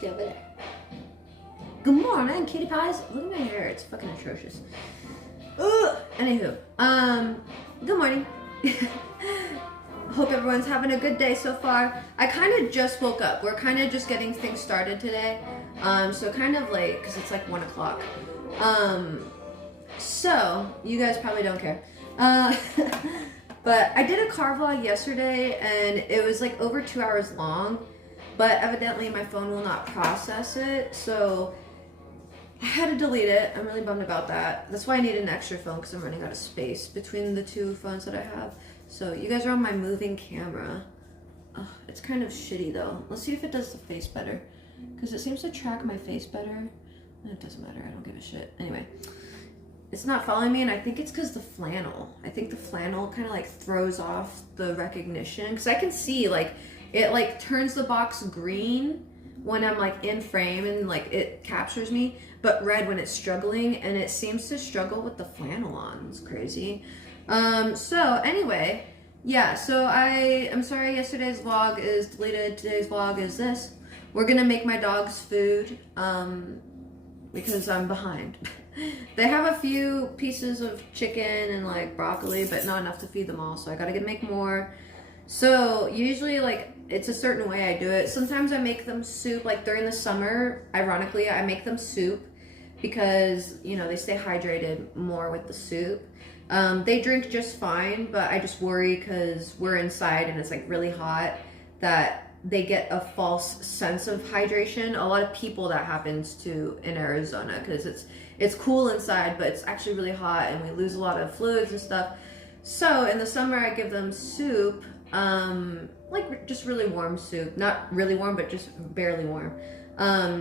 Stay over there. Good morning, kitty pies. Look at my hair. It's fucking atrocious. Ugh. Anywho, good morning. Hope everyone's having a good day so far. I kind of just woke up. We're kind of just getting things started today. So kind of late because it's like 1 o'clock. So you guys probably don't care. But I did a car vlog yesterday and it was like over 2 hours long, but evidently my phone will not process it. So I had to delete it. I'm really bummed about that. That's why I need an extra phone because I'm running out of space between the two phones that I have. So you guys are on my moving camera. Oh, it's kind of shitty though. Let's see if it does the face better because it seems to track my face better. It doesn't matter. I don't give a shit. Anyway, it's not following me and I think it's because the flannel. I think the flannel kind of like throws off the recognition because I can see like it like turns the box green when I'm like in frame and like it captures me, but red when it's struggling, and it seems to struggle with the flannel on. It's crazy. So anyway, yeah, so I'm sorry yesterday's vlog is deleted. Today's vlog is this. We're gonna make my dogs food, because I'm behind. They have a few pieces of chicken and like broccoli, but not enough to feed them all, so I gotta make more. So usually like it's a certain way I do it. Sometimes I make them soup, like during the summer, ironically, I make them soup because, you know, they stay hydrated more with the soup. They drink just fine, but I just worry because we're inside and it's like really hot that they get a false sense of hydration. A lot of people that happens to in Arizona because it's cool inside, but it's actually really hot and we lose a lot of fluids and stuff. So in the summer I give them soup, like just really warm soup, not really warm, but just barely warm,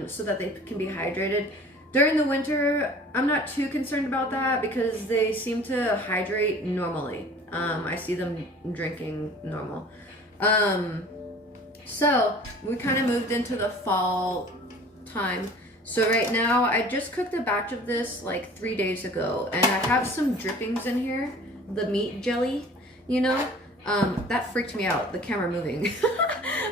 so that they can be hydrated. During the winter, I'm not too concerned about that because they seem to hydrate normally. I see them drinking normal. So we kind of moved into the fall time. So right now, I just cooked a batch of this like 3 days ago, and I have some drippings in here, the meat jelly, you know? That freaked me out, the camera moving.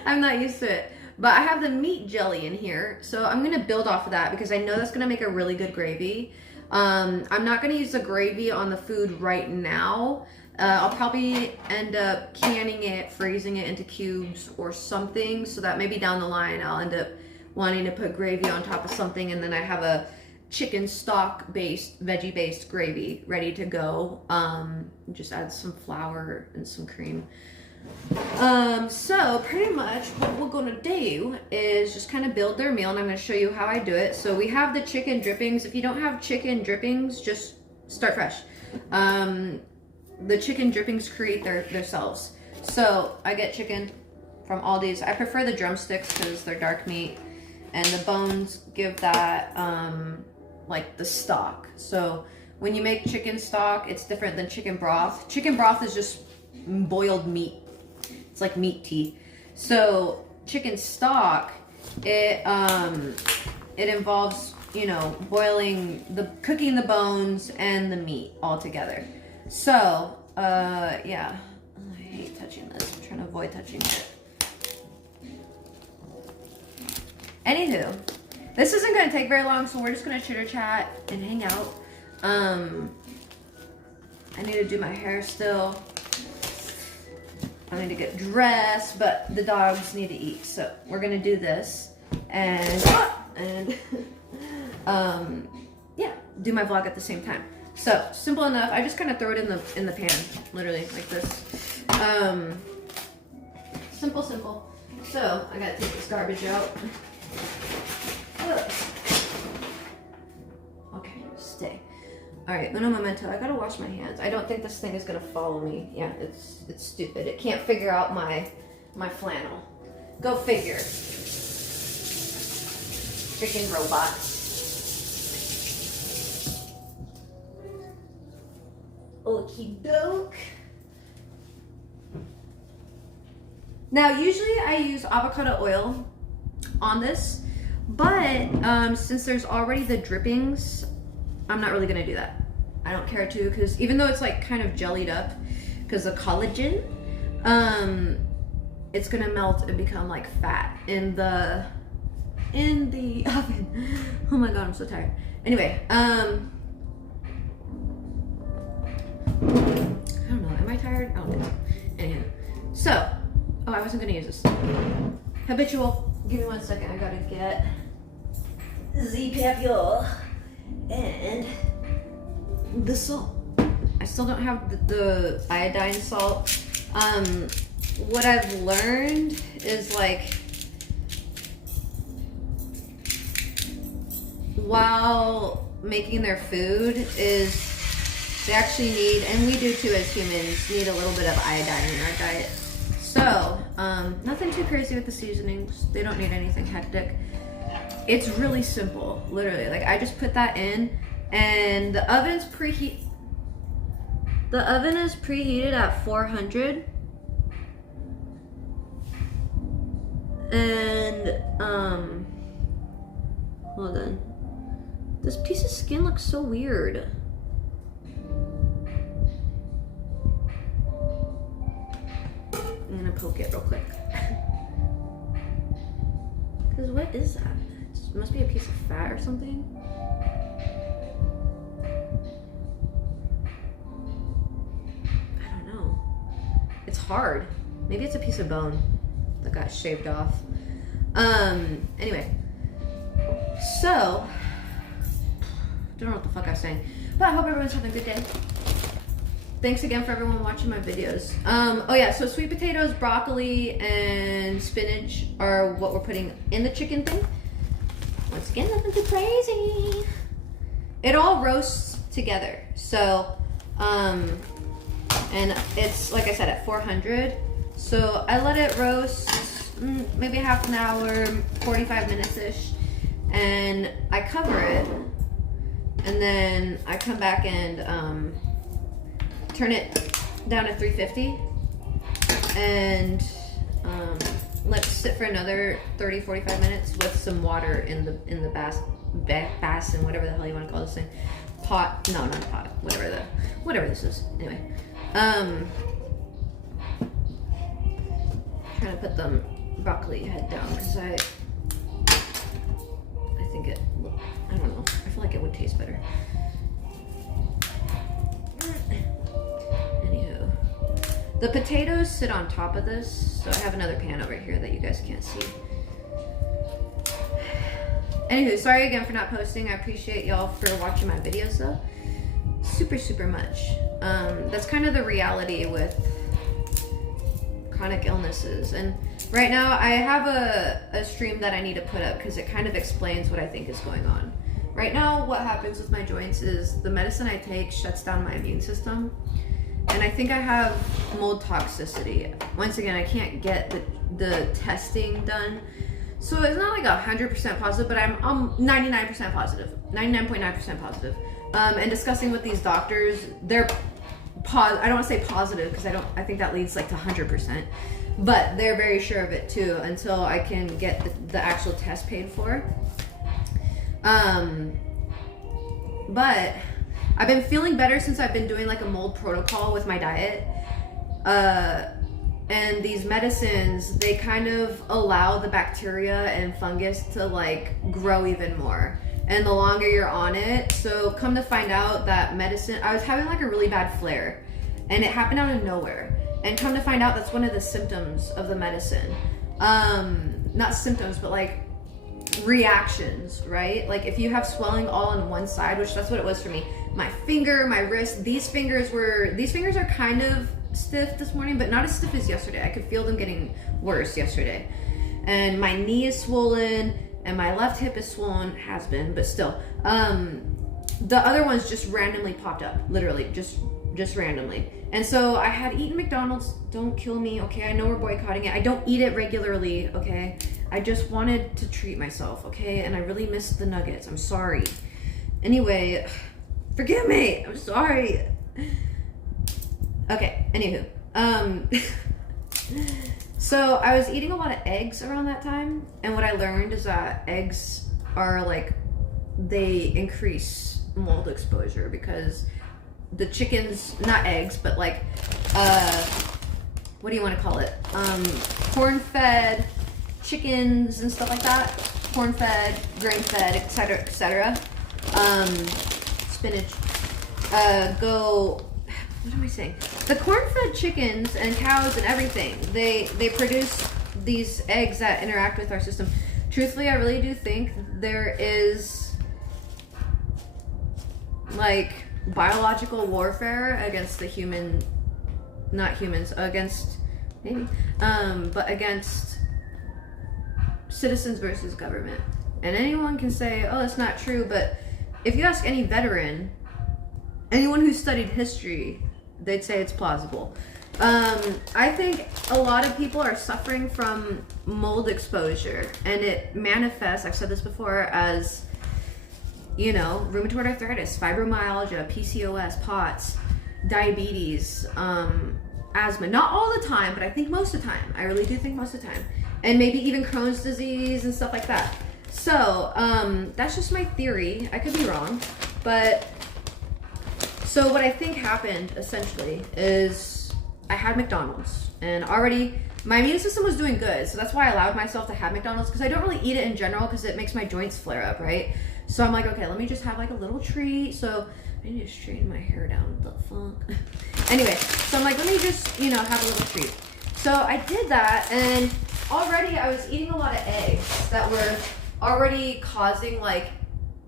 I'm not used to it. But I have the meat jelly in here, so I'm gonna build off of that because I know that's gonna make a really good gravy. I'm not gonna use the gravy on the food right now. I'll probably end up canning it, freezing it into cubes or something, so that maybe down the line I'll end up wanting to put gravy on top of something, and then I have a chicken stock based, veggie based gravy ready to go. Just add some flour and some cream. So pretty much what we're gonna do is just kind of build their meal, and I'm gonna show you how I do it. So we have the chicken drippings. If you don't have chicken drippings, just start fresh. The chicken drippings create themselves. So I get chicken from Aldi's. I prefer the drumsticks because they're dark meat, and the bones give that like the stock. So when you make chicken stock, it's different than chicken broth. Chicken broth is just boiled meat. It's like meat tea. So chicken stock, it involves, you know, cooking the bones and the meat all together. So yeah, I hate touching this. I'm trying to avoid touching it. Anywho, this isn't gonna take very long, so we're just gonna chitter chat and hang out. I need to do my hair still. I need to get dressed, but the dogs need to eat. So we're gonna do this and yeah, do my vlog at the same time. So simple enough. I just kind of throw it in the pan, literally like this. Simple. So I gotta take this garbage out. Okay, stay. All right, uno momento. I gotta wash my hands. I don't think this thing is gonna follow me. Yeah, it's stupid. It can't figure out my flannel. Go figure. Freaking robot. Okie doke. Now, usually I use avocado oil on this, but since there's already the drippings, I'm not really gonna do that. I don't care to, because even though it's like kind of jellied up because of collagen, it's gonna melt and become like fat in the in the oven. Oh my god, I'm so tired. Anyway, I don't know. Am I tired? I don't think so. Anyhow, so, oh, I wasn't gonna use this. Habitual. Give me 1 second. I gotta get the papule and the salt. I still don't have the iodine salt. What I've learned is like, while making their food is they actually need, and we do too as humans, need a little bit of iodine in our diet. So, nothing too crazy with the seasonings. They don't need anything hectic. It's really simple, literally. Like, I just put that in, and the oven's the oven is preheated at 400. And, hold on. This piece of skin looks so weird. I'm gonna poke it real quick. Cause what is that? It must be a piece of fat or something. I don't know. It's hard. Maybe it's a piece of bone that got shaved off. Anyway. So, don't know what the fuck I was saying. But I hope everyone's having a good day. Thanks again for everyone watching my videos. Oh yeah, so sweet potatoes, broccoli, and spinach are what we're putting in the chicken thing. Once again, nothing too crazy. It all roasts together. So, and it's, like I said, at 400. So I let it roast maybe half an hour, 45 minutes-ish. And I cover it. And then I come back and turn it down to 350 and let it sit for another 30-45 minutes with some water in the basin, whatever the hell you want to call this thing. Pot, no, not a pot, whatever this is. Anyway, trying to put the broccoli head down because I think it, I don't know, I feel like it would taste better. Anywho, the potatoes sit on top of this, so I have another pan over here that you guys can't see. Anywho, sorry again for not posting. I appreciate y'all for watching my videos though. Super much. That's kind of the reality with chronic illnesses. And right now I have a stream that I need to put up because it kind of explains what I think is going on. Right now what happens with my joints is the medicine I take shuts down my immune system. And I think I have mold toxicity. Once again, I can't get the testing done. So it's not like 100% positive, but I'm 99% positive, 99.9% positive. And discussing with these doctors, they're I don't want to say positive because I think that leads like to 100%, but they're very sure of it too until I can get the actual test paid for. But I've been feeling better since I've been doing like a mold protocol with my diet. And these medicines, they kind of allow the bacteria and fungus to like grow even more. And the longer you're on it, so come to find out that medicine, I was having like a really bad flare and it happened out of nowhere. And come to find out that's one of the symptoms of the medicine. Not symptoms, but like reactions, right? Like if you have swelling all on one side, which that's what it was for me. My finger, my wrist, these fingers are kind of stiff this morning, but not as stiff as yesterday. I could feel them getting worse yesterday. And my knee is swollen and my left hip is swollen, has been, but still. The other ones just randomly popped up, literally, just randomly. And so I had eaten McDonald's. Don't kill me, okay? I know we're boycotting it. I don't eat it regularly, okay? I just wanted to treat myself, okay? And I really missed the nuggets. I'm sorry. Anyway, forgive me. I'm sorry. Okay, anywho. So I was eating a lot of eggs around that time, and what I learned is that eggs are like, they increase mold exposure because the chickens, not eggs, but like, what do you want to call it? Corn-fed chickens and stuff like that. corn-fed, grain-fed, etc. Spinach. What am I saying? The corn-fed chickens and cows and everything, they produce these eggs that interact with our system. Truthfully, I really do think there is like biological warfare against the against citizens versus government. And anyone can say, oh, it's not true, but if you ask any veteran, anyone who studied history, they'd say it's plausible. I think a lot of people are suffering from mold exposure, and it manifests, I've said this before, as, you know, rheumatoid arthritis, fibromyalgia, PCOS, POTS, diabetes, asthma. Not all the time, but I think most of the time. I really do think most of the time. And maybe even Crohn's disease and stuff like that. So, that's just my theory. I could be wrong. But, so what I think happened, essentially, is I had McDonald's. And already, my immune system was doing good. So that's why I allowed myself to have McDonald's. Because I don't really eat it in general because it makes my joints flare up, right? So I'm like, okay, let me just have like a little treat. So I need to straighten my hair down. What the fuck? Anyway, so I'm like, let me just, you know, have a little treat. So I did that, and already I was eating a lot of eggs that were already causing like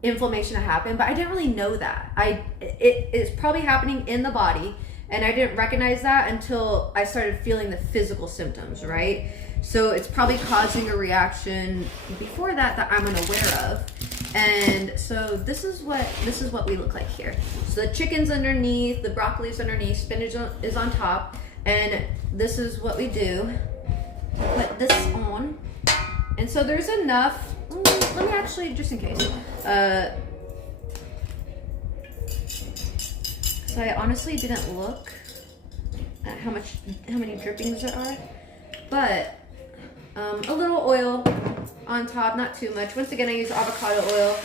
inflammation to happen, but I didn't really know that. It is probably happening in the body, and I didn't recognize that until I started feeling the physical symptoms, right? So it's probably causing a reaction before that I'm unaware of. And so this is what we look like here. So the chicken's underneath, the broccoli's underneath, spinach is on top, and this is what we do. Put this on, and so there's enough. Let me actually, just in case. So I honestly didn't look at how many drippings there are, but a little oil on top, not too much. Once again, I use avocado oil.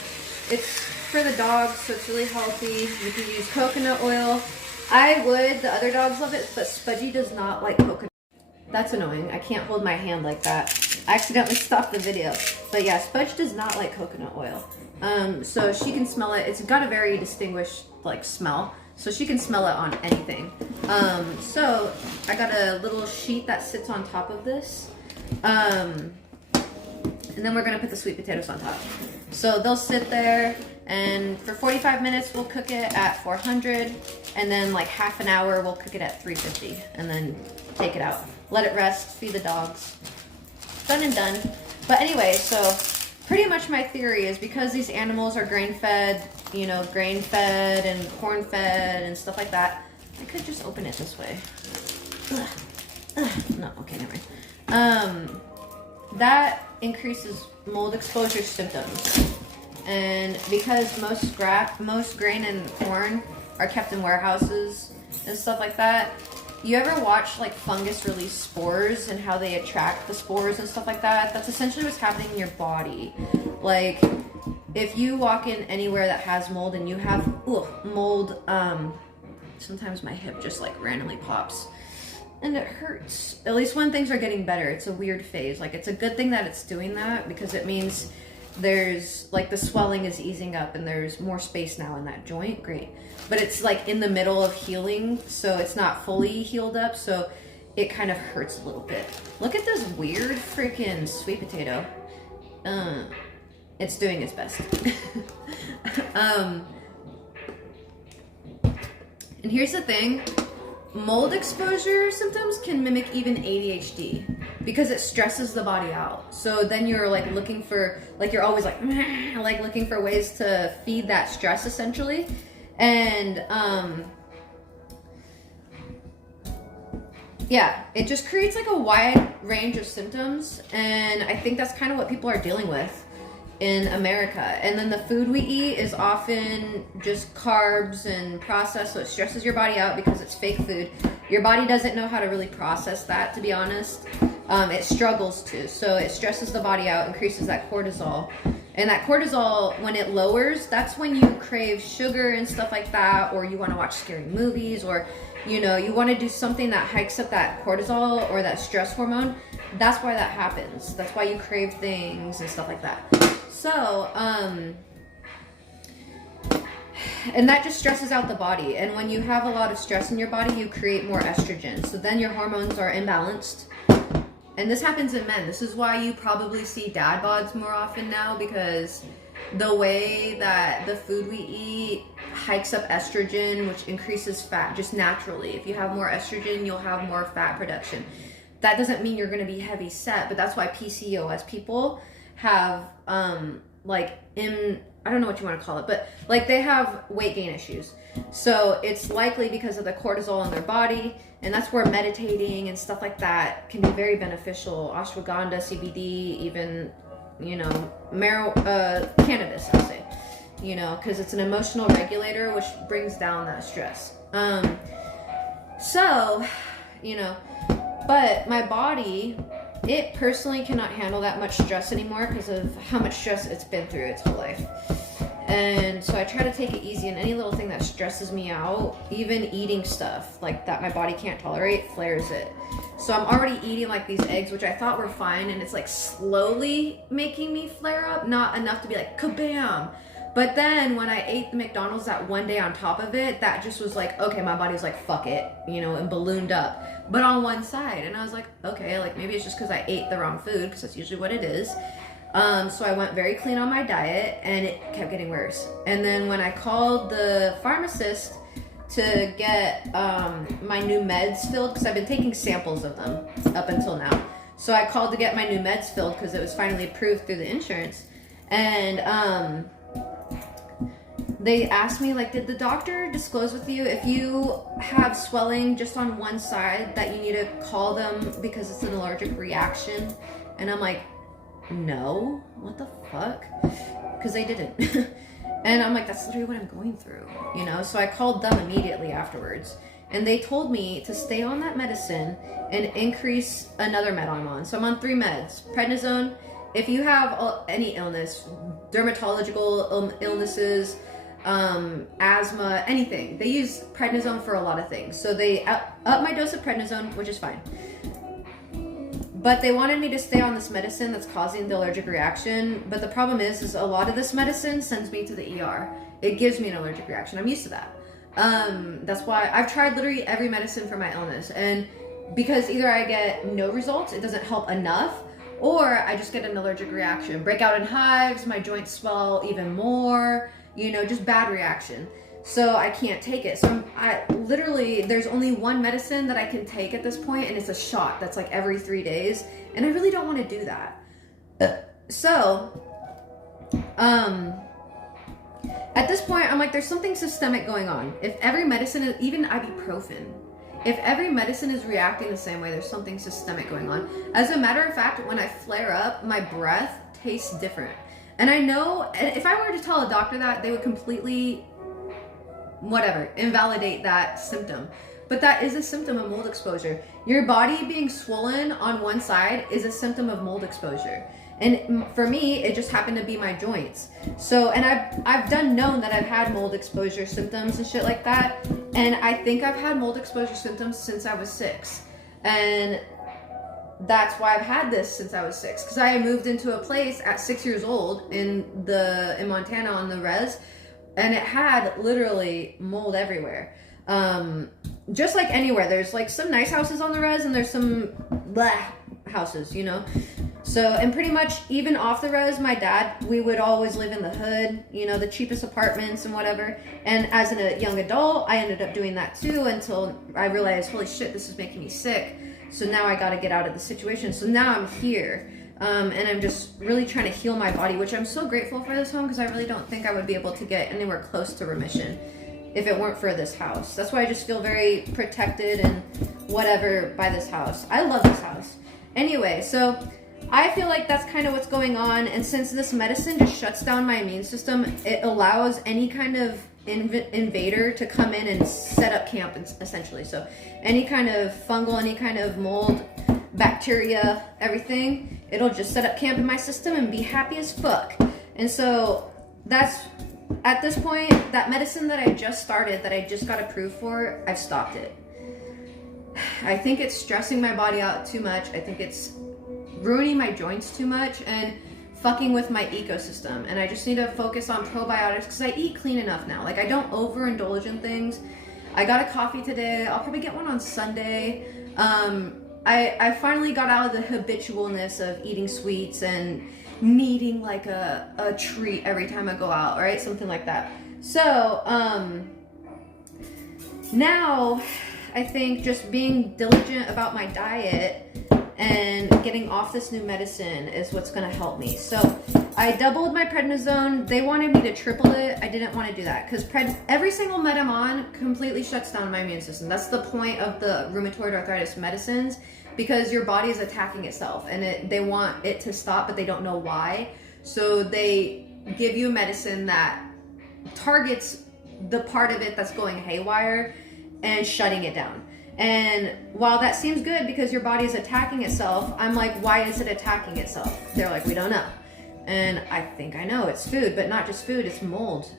It's for the dogs, so it's really healthy. You can use coconut oil. The other dogs love it, but Spudgy does not like coconut. That's annoying. I can't hold my hand like that. I accidentally stopped the video. But yeah, Spudge does not like coconut oil. So she can smell it. It's got a very distinguished like smell. So she can smell it on anything. So I got a little sheet that sits on top of this. And then we're gonna put the sweet potatoes on top. So they'll sit there, and for 45 minutes we'll cook it at 400, and then like half an hour we'll cook it at 350, and then take it out. Let it rest, feed the dogs. Done and done. But anyway, so pretty much my theory is because these animals are grain-fed, you know, grain-fed and corn-fed and stuff like that, I could just open it this way. No, okay, never mind. That increases mold exposure symptoms. And because most grain and corn are kept in warehouses and stuff like that, you ever watch like fungus release spores and how they attract the spores and stuff like that? That's essentially what's happening in your body. Like, if you walk in anywhere that has mold and you have mold, sometimes my hip just like randomly pops. And it hurts. At least when things are getting better. It's a weird phase. Like, it's a good thing that it's doing that because it means there's like the swelling is easing up and there's more space now in that joint. Great. But it's like in the middle of healing, so it's not fully healed up, so it kind of hurts a little bit. Look at this weird freaking sweet potato. It's doing its best. And here's the thing. Mold exposure symptoms can mimic even ADHD because it stresses the body out. So then you're like looking for, like you're always like looking for ways to feed that stress essentially. And yeah, it just creates like a wide range of symptoms. And I think that's kind of what people are dealing with in America. And then the food we eat is often just carbs and processed, so it stresses your body out because it's fake food. Your body doesn't know how to really process that, to be honest. It struggles to, so it stresses the body out, increases that cortisol. And that cortisol, when it lowers, that's when you crave sugar and stuff like that, or you want to watch scary movies, or you know, you want to do something that hikes up that cortisol or that stress hormone. That's why that happens. That's why you crave things and stuff like that. So, and that just stresses out the body. And when you have a lot of stress in your body, you create more estrogen. So then your hormones are imbalanced. And this happens in men. This is why you probably see dad bods more often now, because the way that the food we eat hikes up estrogen, which increases fat just naturally. If you have more estrogen, you'll have more fat production. That doesn't mean you're going to be heavy set, but that's why PCOS people have I don't know what you want to call it, but like they have weight gain issues. So it's likely because of the cortisol in their body, and that's where meditating and stuff like that can be very beneficial. Ashwagandha, CBD, even, you know, cannabis, I'll say, you know, because it's an emotional regulator, which brings down that stress. So, you know, but my body, it personally cannot handle that much stress anymore because of how much stress it's been through its whole life. And so I try to take it easy, and any little thing that stresses me out, even eating stuff like that my body can't tolerate, flares it. So I'm already eating like these eggs, which I thought were fine, and it's like slowly making me flare up, not enough to be like kabam. But then when I ate the McDonald's that one day on top of it, that just was like, okay, my body was like, fuck it, you know, and ballooned up. But on one side, and I was like, okay, like maybe it's just because I ate the wrong food, because that's usually what it is. So I went very clean on my diet, and it kept getting worse. And then when I called the pharmacist to get my new meds filled, because I've been taking samples of them up until now. So I called to get my new meds filled because it was finally approved through the insurance. And they asked me, like, did the doctor disclose with you if you have swelling just on one side that you need to call them because it's an allergic reaction? And I'm like, no, what the fuck? Because they didn't. And I'm like, that's literally what I'm going through, you know? So I called them immediately afterwards, and they told me to stay on that medicine and increase another med I'm on. So I'm on 3 meds. Prednisone, if you have any illness, dermatological illnesses, asthma, anything, they use prednisone for a lot of things. So they up my dose of prednisone, which is fine. But they wanted me to stay on this medicine that's causing the allergic reaction. But the problem is a lot of this medicine sends me to the ER. It gives me an allergic reaction. I'm used to that. That's why I've tried literally every medicine for my illness. And because either I get no results, it doesn't help enough, or I just get an allergic reaction. Breakout in hives, my joints swell even more, you know, just bad reaction. So I can't take it. So I literally, there's only one medicine that I can take at this point, and it's a shot that's like every 3 days. And I really don't want to do that. So, at this point, I'm like, there's something systemic going on. If every medicine is, even ibuprofen, if every medicine is reacting the same way, there's something systemic going on. As a matter of fact, when I flare up, my breath tastes different. And I know, if I were to tell a doctor that, they would completely invalidate that symptom. But that is a symptom of mold exposure. Your body being swollen on one side is a symptom of mold exposure. And for me, it just happened to be my joints. So, and I've known that I've had mold exposure symptoms and shit like that. And I think I've had mold exposure symptoms since I was 6. And that's why I've had this since I was 6. Because I moved into a place at 6 years old in Montana on the res. And it had literally mold everywhere. Just like anywhere. There's like some nice houses on the res, and there's some houses, you know? So, and pretty much even off the res, my dad, we would always live in the hood, you know, the cheapest apartments and whatever. And as a young adult, I ended up doing that too, until I realized, holy shit, this is making me sick. So now I got to get out of the situation. So now I'm here. And I'm just really trying to heal my body, which I'm so grateful for this home, because I really don't think I would be able to get anywhere close to remission if it weren't for this house. That's why I just feel very protected and whatever by this house. I love this house. Anyway, so I feel like that's kind of what's going on. And since this medicine just shuts down my immune system, it allows any kind of invader to come in and set up camp, essentially. So any kind of fungal, any kind of mold, bacteria, everything, it'll just set up camp in my system and be happy as fuck. And so that's, at this point, that medicine that I just started, that I just got approved for, I've stopped it. I think it's stressing my body out too much. I think it's ruining my joints too much. And fucking with my ecosystem, and I just need to focus on probiotics because I eat clean enough now. Like, I don't overindulge in things. I got a coffee today. I'll probably get one on Sunday. I finally got out of the habitualness of eating sweets and needing like a treat every time I go out, right? Something like that. So, now I think just being diligent about my diet and getting off this new medicine is what's going to help me. So I doubled my prednisone. They wanted me to triple it. I didn't want to do that because every single med I'm on completely shuts down my immune system. That's the point of the rheumatoid arthritis medicines, because your body is attacking itself and they want it to stop, but they don't know why. So they give you a medicine that targets the part of it that's going haywire and shutting it down. And while that seems good because your body is attacking itself, I'm like, why is it attacking itself? They're like, we don't know. And I think I know it's food, but not just food, it's mold.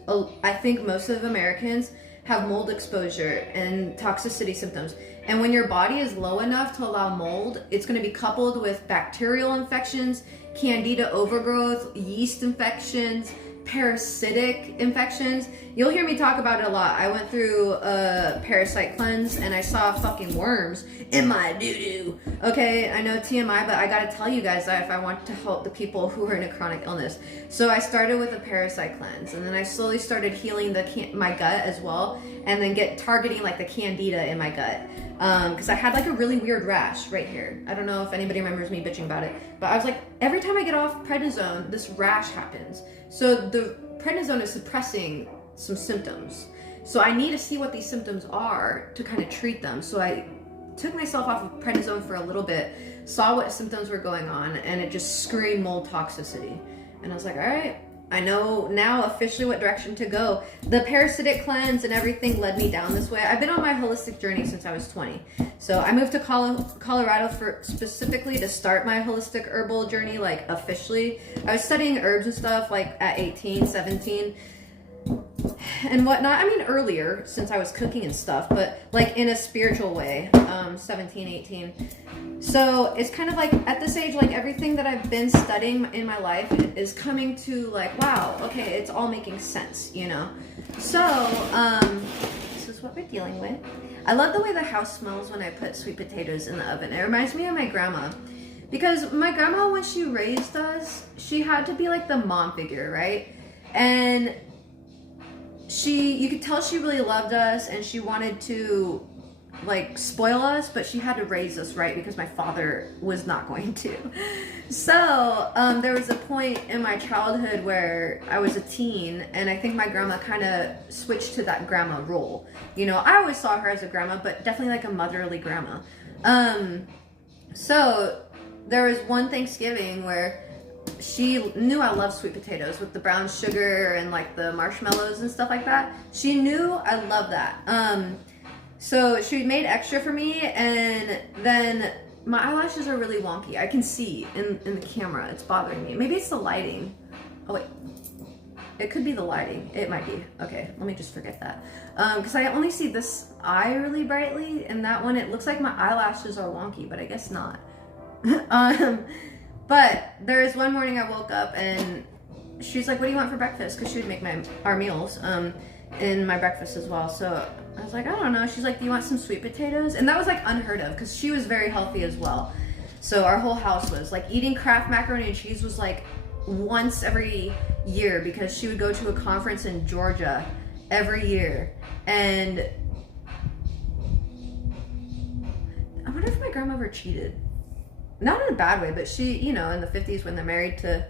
I think most of Americans have mold exposure and toxicity symptoms. And when your body is low enough to allow mold, it's going to be coupled with bacterial infections, candida overgrowth, yeast infections, parasitic infections. You'll hear me talk about it a lot. I went through a parasite cleanse and I saw fucking worms in my doo-doo. Okay, I know TMI, but I gotta tell you guys that if I want to help the people who are in a chronic illness. So I started with a parasite cleanse, and then I slowly started healing my gut as well, and then targeting like the candida in my gut. Because I had like a really weird rash right here. I don't know if anybody remembers me bitching about it, but I was like, every time I get off prednisone, this rash happens. So the prednisone is suppressing some symptoms. So I need to see what these symptoms are to kind of treat them. So I took myself off of prednisone for a little bit, saw what symptoms were going on, and it just screamed mold toxicity. And I was like, all right, I know now officially what direction to go. The parasitic cleanse and everything led me down this way. I've been on my holistic journey since I was 20. So I moved to Colorado specifically to start my holistic herbal journey, like officially. I was studying herbs and stuff like at 18, 17 and whatnot. I mean, earlier since I was cooking and stuff, but like in a spiritual way, 17, 18. So it's kind of like at this age, like everything that I've been studying in my life is coming to like, wow, okay, it's all making sense, you know? So, this is what we're dealing with. I love the way the house smells when I put sweet potatoes in the oven. It reminds me of my grandma. Because my grandma, when she raised us, she had to be like the mom figure, right? And you could tell she really loved us and she wanted to like spoil us, but she had to raise us right because my father was not going to. So there was a point in my childhood where I was a teen, and I think my grandma kind of switched to that grandma role. You know, I always saw her as a grandma, but definitely like a motherly grandma. So there was one Thanksgiving where she knew I loved sweet potatoes with the brown sugar and like the marshmallows and stuff like that. She knew I loved that. So she made extra for me, and then my eyelashes are really wonky. I can see in the camera. It's bothering me. Maybe it's the lighting. Oh wait. It could be the lighting. It might be. Okay, let me just forget that. Because I only see this eye really brightly, and that one, it looks like my eyelashes are wonky, but I guess not. But there was one morning I woke up and she's like, what do you want for breakfast? Because she would make our meals in my breakfast as well. So I was like, I don't know. She's like, do you want some sweet potatoes? And that was like unheard of because she was very healthy as well. So our whole house was like eating Kraft macaroni and cheese was like once every year because she would go to a conference in Georgia every year. And I wonder if my grandma ever cheated. Not in a bad way, but she, you know, in the 50s when they're married to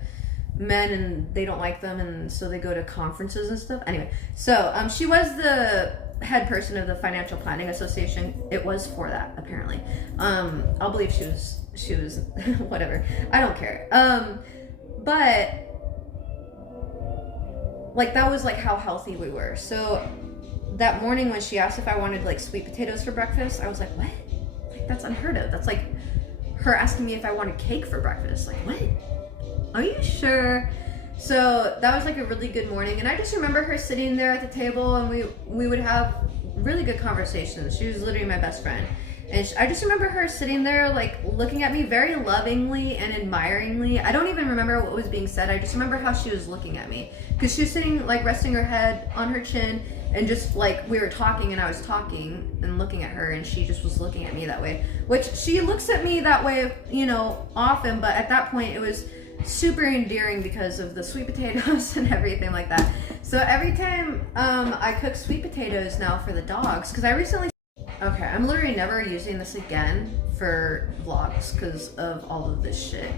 men and they don't like them, and so they go to conferences and stuff. Anyway, so she was the head person of the Financial Planning Association. It was for that, apparently. I'll believe she was whatever. I don't care. But like that was like how healthy we were. So that morning when she asked if I wanted like sweet potatoes for breakfast, I was like, what? Like that's unheard of. That's like her asking me if I wanted cake for breakfast. Like, what? Are you sure? So that was like a really good morning. And I just remember her sitting there at the table and we would have really good conversations. She was literally my best friend. And I just remember her sitting there, like, looking at me very lovingly and admiringly. I don't even remember what was being said. I just remember how she was looking at me. Because she was sitting, like, resting her head on her chin, and just, like, we were talking, and I was talking and looking at her, and she just was looking at me that way. Which, she looks at me that way, you know, often, but at that point, it was super endearing because of the sweet potatoes and everything like that. So every time I cook sweet potatoes now for the dogs, because I recently... Okay, I'm literally never using this again for vlogs because of all of this shit.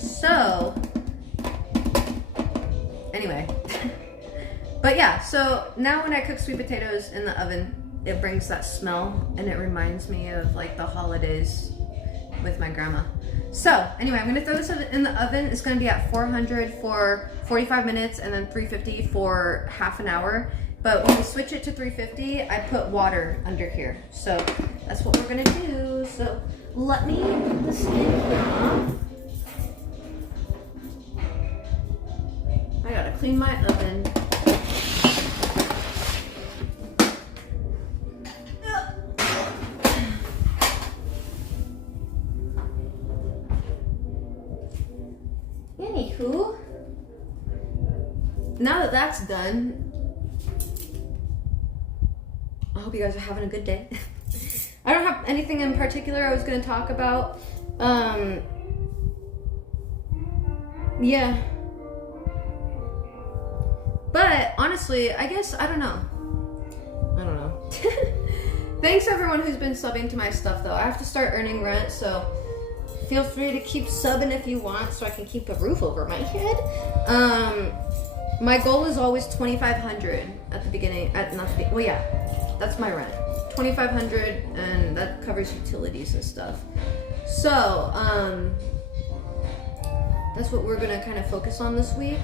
So... Anyway. But yeah, so now when I cook sweet potatoes in the oven, it brings that smell and it reminds me of like the holidays with my grandma. So anyway, I'm gonna throw this in the oven. It's gonna be at 400 for 45 minutes and then 350 for half an hour. But when we switch it to 350, I put water under here. So that's what we're gonna do. So let me put this in here. I gotta clean my oven. Anywho, now that that's done, I hope you guys are having a good day. I don't have anything in particular I was going to talk about. Yeah. But honestly, I guess, I don't know. Thanks everyone who's been subbing to my stuff though. I have to start earning rent, so feel free to keep subbing if you want so I can keep a roof over my head. My goal is always $2,500 at the beginning, well yeah, that's my rent. $2,500 and that covers utilities and stuff. So, that's what we're gonna kind of focus on this week.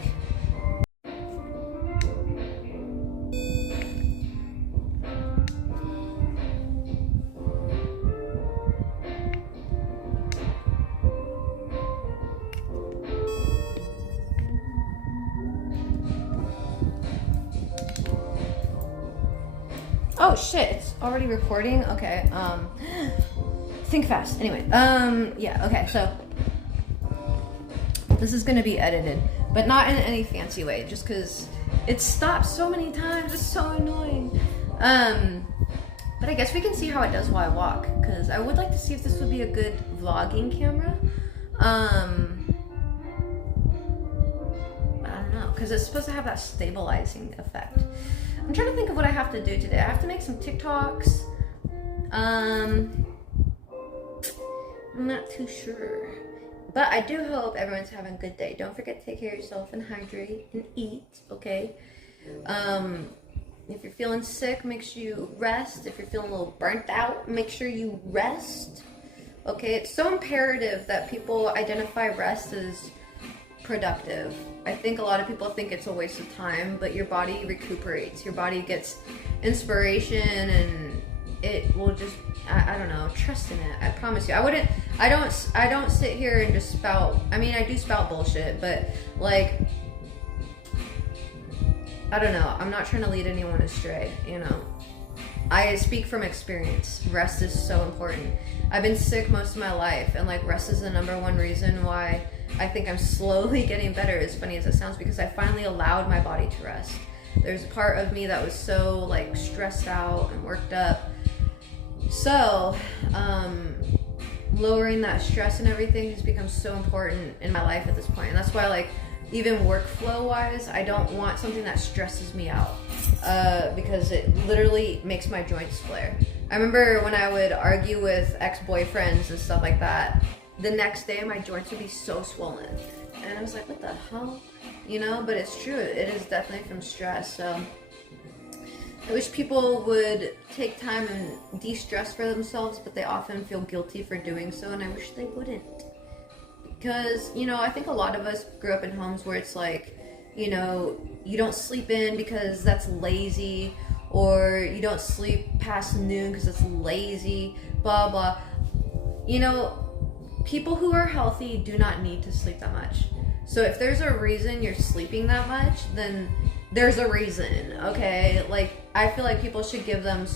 Oh shit, it's already recording? Okay, think fast. Anyway, yeah, okay, so this is gonna be edited, but not in any fancy way, just cause it stops so many times, it's so annoying. But I guess we can see how it does while I walk, cause I would like to see if this would be a good vlogging camera. I don't know, cause it's supposed to have that stabilizing effect. I'm trying to think of what I have to do today. I have to make some TikToks. I'm not too sure. But I do hope everyone's having a good day. Don't forget to take care of yourself and hydrate and eat, okay? If you're feeling sick, make sure you rest. If you're feeling a little burnt out, make sure you rest. Okay, it's so imperative that people identify rest as productive. I think a lot of people think it's a waste of time, but your body recuperates. Your body gets inspiration and it will just, I don't know, trust in it. I promise you. I don't sit here and just spout, I mean, I do spout bullshit, but like, I don't know. I'm not trying to lead anyone astray, you know. I speak from experience. Rest is so important. I've been sick most of my life, and like rest is the #1 reason why I think I'm slowly getting better, as funny as it sounds, because I finally allowed my body to rest. There's a part of me that was so like stressed out and worked up. So, lowering that stress and everything has become so important in my life at this point. And that's why, like, even workflow wise, I don't want something that stresses me out, because it literally makes my joints flare. I remember when I would argue with ex-boyfriends and stuff like that, the next day my joints would be so swollen. And I was like, what the hell? You know, but it's true. It is definitely from stress. So I wish people would take time and de-stress for themselves, but they often feel guilty for doing so, and I wish they wouldn't. Because, you know, I think a lot of us grew up in homes where it's like, you know, you don't sleep in because that's lazy, or you don't sleep past noon because it's lazy, blah, blah. You know, people who are healthy do not need to sleep that much. So if there's a reason you're sleeping that much, then there's a reason, okay? Like, I feel like people should give them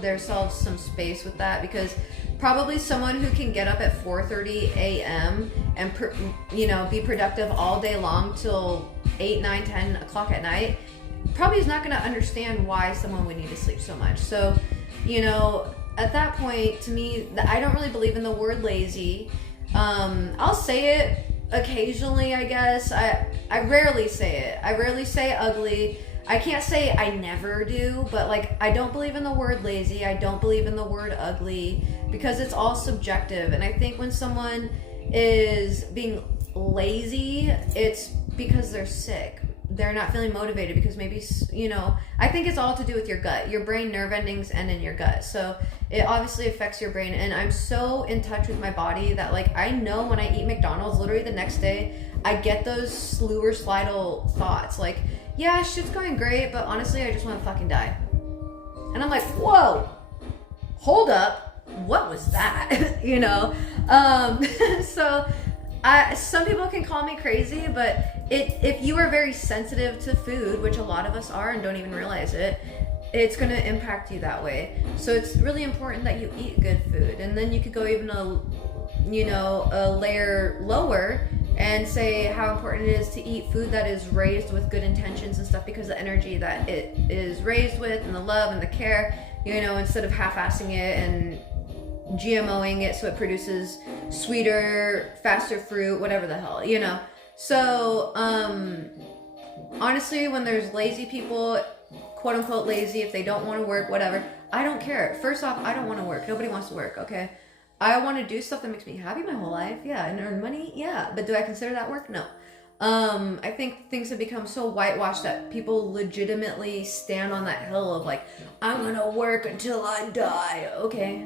themselves some space with that, because probably someone who can get up at 4:30 a.m. and be productive all day long till 8, 9, 10 o'clock at night probably is not going to understand why someone would need to sleep so much. So, at that point, to me, I don't really believe in the word lazy. I'll say it occasionally, I guess. I rarely say it. I rarely say ugly. I can't say I never do, but like, I don't believe in the word lazy. I don't believe in the word ugly, because it's all subjective. And I think when someone is being lazy, it's because they're sick. They're not feeling motivated because maybe, I think it's all to do with your gut. Your brain nerve endings end in your gut. So it obviously affects your brain. And I'm so in touch with my body that, like, I know when I eat McDonald's, literally the next day, I get those slidal thoughts. Like, yeah, shit's going great, but honestly, I just want to fucking die. And I'm like, whoa, hold up. What was that? So some people can call me crazy, but if you are very sensitive to food, which a lot of us are and don't even realize it, it's going to impact you that way. So it's really important that you eat good food. And then you could go even a layer lower and say how important it is to eat food that is raised with good intentions and stuff, because the energy that it is raised with and the love and the care, instead of half-assing it and GMOing it so it produces sweeter, faster fruit, whatever the hell, So, honestly, when there's lazy people, quote unquote lazy, if they don't want to work, whatever, I don't care. First off, I don't want to work. Nobody wants to work, okay? I want to do stuff that makes me happy my whole life, yeah, and earn money, yeah. But do I consider that work? No. I think things have become so whitewashed that people legitimately stand on that hill of like, I'm gonna work until I die. Okay.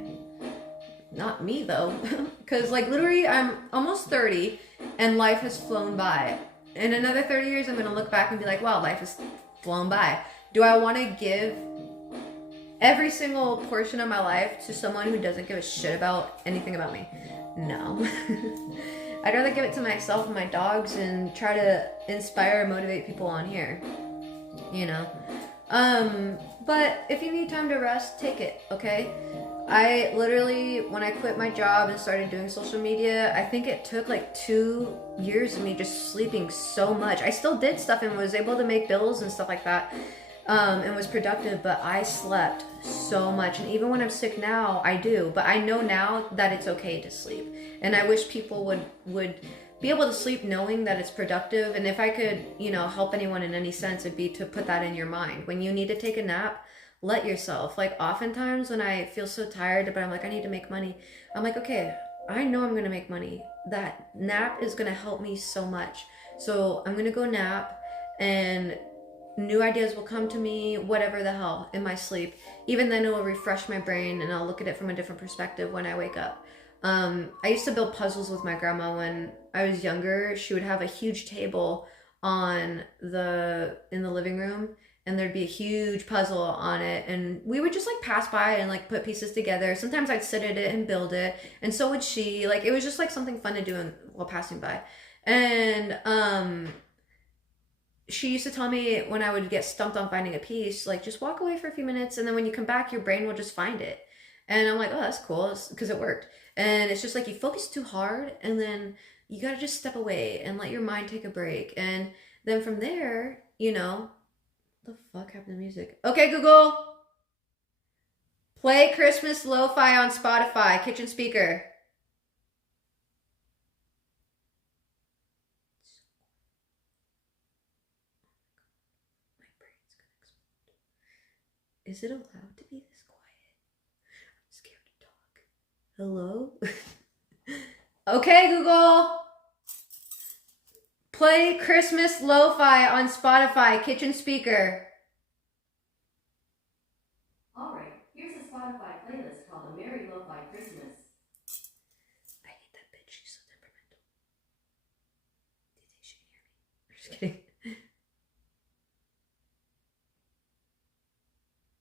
Not me though, because like literally I'm almost 30 and life has flown by. In another 30 years, I'm gonna look back and be like, wow, life has flown by. Do I want to give every single portion of my life to someone who doesn't give a shit about anything about me? No. I'd rather give it to myself and my dogs and try to inspire and motivate people on here, but if you need time to rest, take it, okay? I literally, when I quit my job and started doing social media, I think it took like 2 years of me just sleeping so much. I still did stuff and was able to make bills and stuff like that, and was productive, but I slept so much. And even when I'm sick now, I do. But I know now that it's okay to sleep. And I wish people would be able to sleep knowing that it's productive. And if I could, help anyone in any sense, it'd be to put that in your mind. When you need to take a nap, let yourself. Like, oftentimes when I feel so tired, but I'm like, I need to make money, I'm like, okay, I know I'm going to make money. That nap is going to help me so much. So I'm going to go nap, and new ideas will come to me, whatever the hell, in my sleep. Even then, it will refresh my brain, and I'll look at it from a different perspective when I wake up. I used to build puzzles with my grandma when I was younger. She would have a huge table in the living room, and there'd be a huge puzzle on it, and we would just like pass by and like put pieces together. Sometimes I'd sit at it and build it, and so would she. Like, it was just like something fun to do while passing by. And she used to tell me when I would get stumped on finding a piece, like, just walk away for a few minutes, and then when you come back, your brain will just find it. And I'm like, oh, that's cool, because it worked. And it's just like, you focus too hard, and then you gotta just step away and let your mind take a break. And then from there, what the fuck happened to music? Okay, Google, play Christmas lo-fi on Spotify, kitchen speaker. My brain's gonna explode. Is it allowed to be this quiet? I'm scared to talk. Hello? Okay, Google, play Christmas lo-fi on Spotify, kitchen speaker. Alright, here's a Spotify playlist called A Merry Lo-Fi Christmas. I hate that bitch, she's so temperamental. Do you think she can hear me? I'm just kidding.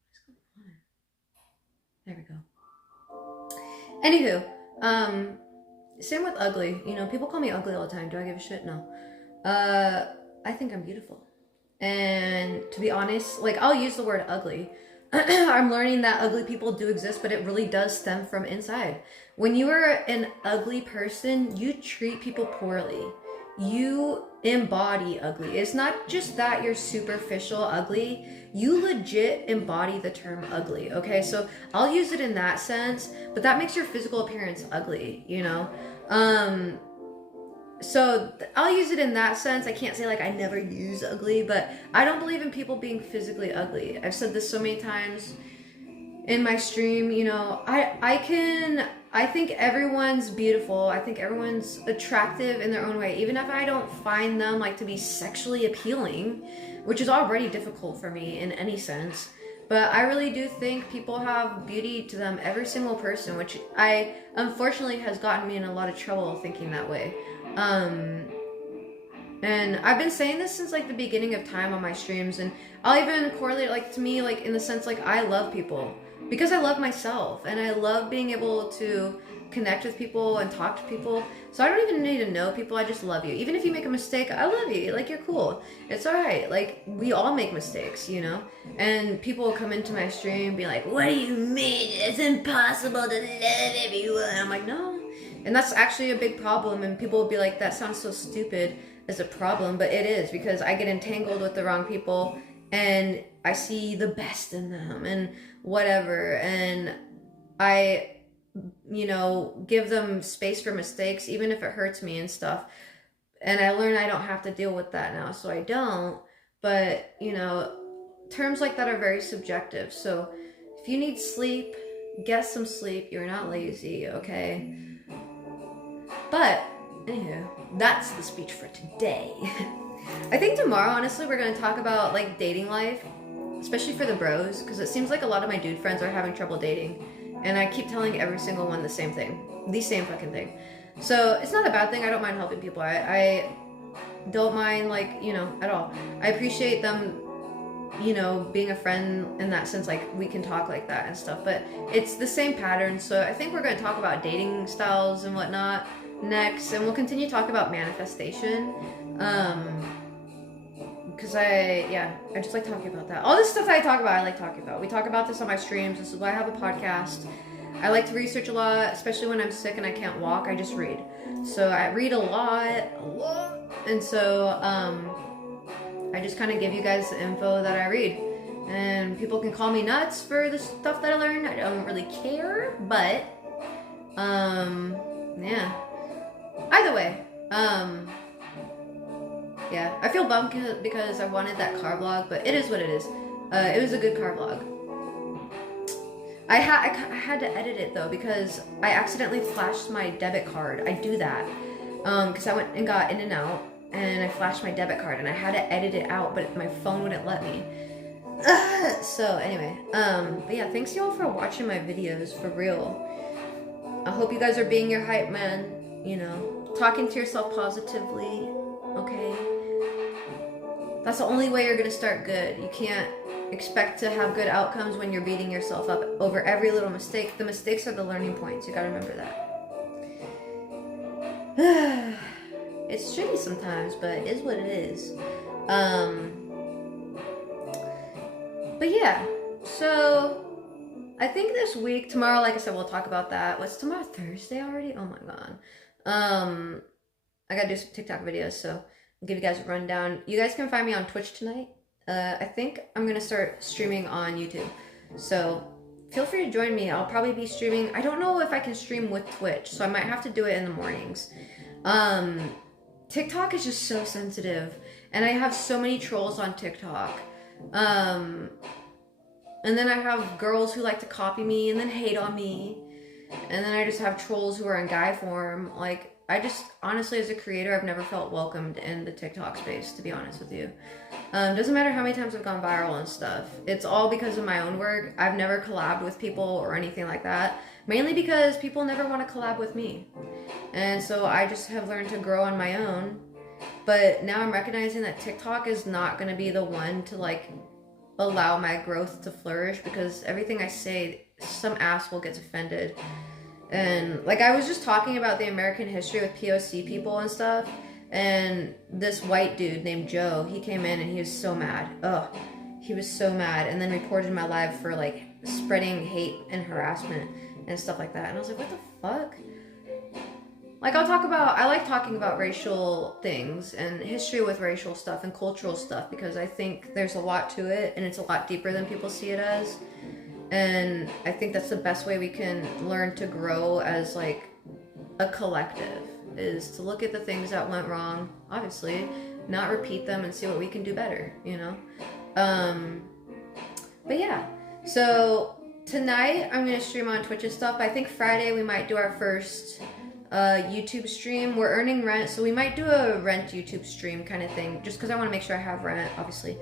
What's going on? There we go. Anywho, same with ugly. People call me ugly all the time. Do I give a shit? No. I think I'm beautiful. And to be honest, like, I'll use the word ugly. I'm learning that ugly people do exist, but it really does stem from inside. When you are an ugly person, you treat people poorly. You embody ugly. It's not just that you're superficial ugly. You legit embody the term ugly, okay? So I'll use it in that sense, but that makes your physical appearance ugly, you know? So I'll use it in that sense. I can't say like I never use ugly, but I don't believe in people being physically ugly. I've said this so many times in my stream, you know, I think everyone's beautiful. I think everyone's attractive in their own way, even if I don't find them like to be sexually appealing, which is already difficult for me in any sense. But I really do think people have beauty to them, every single person, which I unfortunately has gotten me in a lot of trouble thinking that way. And I've been saying this since like the beginning of time on my streams, and I'll even correlate like to me like in the sense like I love people because I love myself and I love being able to connect with people and talk to people. So I don't even need to know people, I just love you. Even if you make a mistake, I love you. Like, you're cool. It's alright. Like, we all make mistakes, you know? And people will come into my stream and be like, what do you mean? It's impossible to love everyone. I'm like, no. And that's actually a big problem, and people will be like, that sounds so stupid as a problem, but it is, because I get entangled with the wrong people and I see the best in them and whatever, and I, you know, give them space for mistakes even if it hurts me and stuff, and I learn I don't have to deal with that now, so I don't. But, you know, terms like that are very subjective. So if you need sleep, get some sleep. You're not lazy, okay? But anywho, that's the speech for today. I think tomorrow, honestly, we're going to talk about like dating life, especially for the bros, because it seems like a lot of my dude friends are having trouble dating, and I keep telling every single one the same thing, the same fucking thing. So it's not a bad thing. I don't mind helping people. I don't mind, like, you know, at all. I appreciate them, you know, being a friend in that sense, like we can talk like that and stuff, but it's the same pattern. So I think we're going to talk about dating styles and whatnot next, and we'll continue to talk about manifestation, because I just like talking about that. All this stuff that I talk about, I like talking about. We talk about this on my streams. This is why I have a podcast. I like to research a lot, especially when I'm sick and I can't walk. I just read. So I read a lot, and so I just kind of give you guys the info that I read, and people can call me nuts for the stuff that I learned. I don't really care, but yeah. Either way, yeah, I feel bummed because I wanted that car vlog, but it is what it is. It was a good car vlog. I had to edit it though because I accidentally flashed my debit card. I do that because I went and got in and out, and I flashed my debit card, and I had to edit it out, but my phone wouldn't let me. So anyway, but yeah, thanks y'all for watching my videos, for real. I hope you guys are being your hype man. You know, talking to yourself positively, okay? That's the only way you're gonna start good. You can't expect to have good outcomes when you're beating yourself up over every little mistake. The mistakes are the learning points. You gotta remember that. It's tricky sometimes, but it is what it is. But yeah, so I think this week, tomorrow, like I said, we'll talk about that. What's tomorrow? Thursday already? Oh my god. I gotta do some TikTok videos, so I'll give you guys a rundown. You guys can find me on Twitch tonight. I think I'm gonna start streaming on YouTube, so feel free to join me. I'll probably be streaming. I don't know if I can stream with Twitch, so I might have to do it in the mornings. TikTok is just so sensitive, and I have so many trolls on TikTok. And then I have girls who like to copy me and then hate on me. And then I just have trolls who are in guy form. Like, I just, honestly, as a creator, I've never felt welcomed in the TikTok space, to be honest with you. Doesn't matter how many times I've gone viral and stuff. It's all because of my own work. I've never collabed with people or anything like that. Mainly because people never want to collab with me. And so I just have learned to grow on my own. But now I'm recognizing that TikTok is not going to be the one to, like, allow my growth to flourish, because everything I say, some asshole gets offended. And like, I was just talking about the American history with POC people and stuff, And this white dude named Joe, he came in and he was so mad. Ugh, he was so mad, and then reported my live for like spreading hate and harassment and stuff like that. And I was like, what the fuck? Like, I like talking about racial things and history with racial stuff and cultural stuff, because I think there's a lot to it and it's a lot deeper than people see it as. And I think that's the best way we can learn to grow as like a collective, is to look at the things that went wrong, obviously, not repeat them, and see what we can do better, you know? But yeah, so tonight I'm going to stream on Twitch and stuff. I think Friday we might do our first YouTube stream. We're earning rent, so we might do a rent YouTube stream kind of thing, just because I want to make sure I have rent, obviously.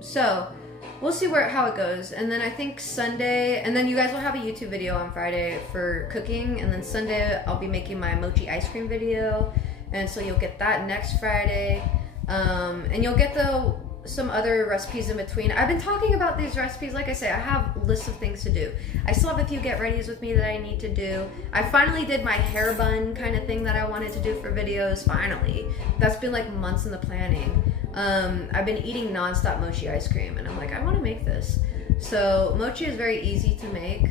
So we'll see how it goes. And then I think Sunday, and then you guys will have a YouTube video on Friday for cooking, and then Sunday I'll be making my mochi ice cream video, and so you'll get that next Friday. And you'll get some other recipes in between. I've been talking about these recipes. Like I say, I have lists of things to do. I still have a few get readies with me that I need to do. I finally did my hair bun kind of thing that I wanted to do for videos, finally. That's been like months in the planning. I've been eating nonstop mochi ice cream, and I'm like, I want to make this. So mochi is very easy to make,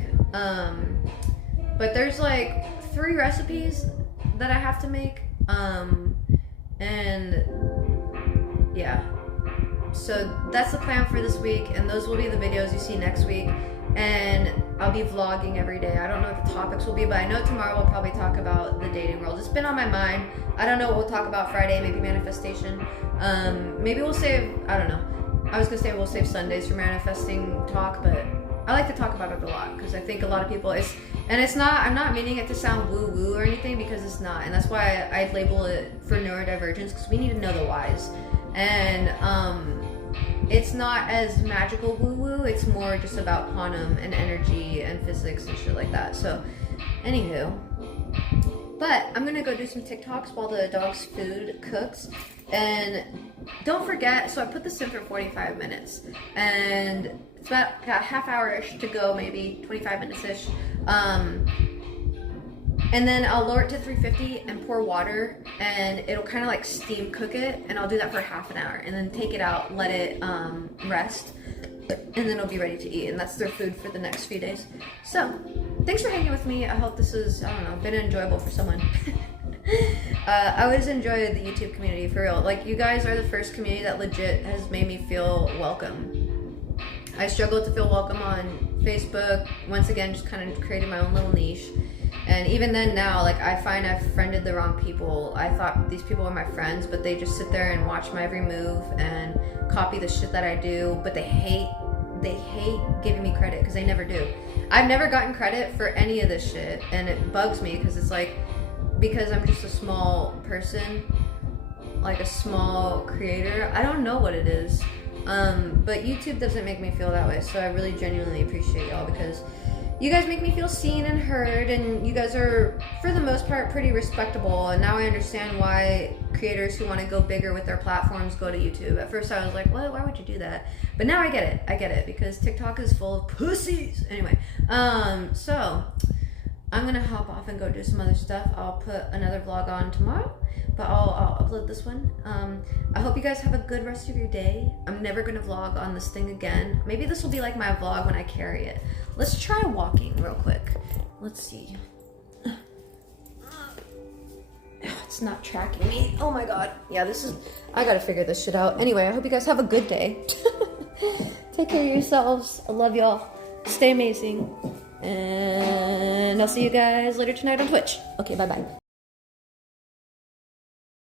but there's like 3 recipes that I have to make, and yeah. So that's the plan for this week, and those will be the videos you see next week. And I'll be vlogging every day. I don't know what the topics will be, but I know tomorrow we'll probably talk about the dating world. It's been on my mind. I don't know what we'll talk about Friday, maybe manifestation. Maybe we'll save, I don't know. I was gonna say we'll save Sundays for manifesting talk, but I like to talk about it a lot, because I think a lot of people, I'm not meaning it to sound woo-woo or anything, because it's not. And that's why I label it for neurodivergence, because we need to know the whys. And it's not as magical woo-woo, it's more just about quantum and energy and physics and shit like that. So, anywho. But I'm gonna go do some TikToks while the dog's food cooks. And don't forget, so I put this in for 45 minutes. And it's about a half hour-ish to go, maybe 25 minutes-ish. And then I'll lower it to 350 and pour water, and it'll kind of like steam cook it, and I'll do that for half an hour, and then take it out, let it rest, and then it'll be ready to eat. And that's their food for the next few days. So thanks for hanging with me. I hope this has, I don't know, been enjoyable for someone. I always enjoy the YouTube community, for real. Like, you guys are the first community that legit has made me feel welcome. I struggled to feel welcome on Facebook. Once again, just kind of created my own little niche. And even then now, like, I find I've friended the wrong people. I thought these people were my friends, but they just sit there and watch my every move and copy the shit that I do, but they hate giving me credit, because they never do. I've never gotten credit for any of this shit, and it bugs me, because it's like, because I'm just a small person, like a small creator, I don't know what it is. But YouTube doesn't make me feel that way, so I really genuinely appreciate y'all, because you guys make me feel seen and heard, and you guys are, for the most part, pretty respectable. And now I understand why creators who want to go bigger with their platforms go to YouTube. At first I was like, what? Why would you do that? But now I get it. I get it, because TikTok is full of pussies. Anyway, so I'm gonna hop off and go do some other stuff. I'll put another vlog on tomorrow, but I'll upload this one. I hope you guys have a good rest of your day. I'm never gonna vlog on this thing again. Maybe this will be like my vlog when I carry it. Let's try walking real quick. Let's see. It's not tracking me. Oh my god. Yeah, I gotta figure this shit out. Anyway, I hope you guys have a good day. Take care of yourselves. I love y'all. Stay amazing. And I'll see you guys later tonight on Twitch. Okay, bye-bye.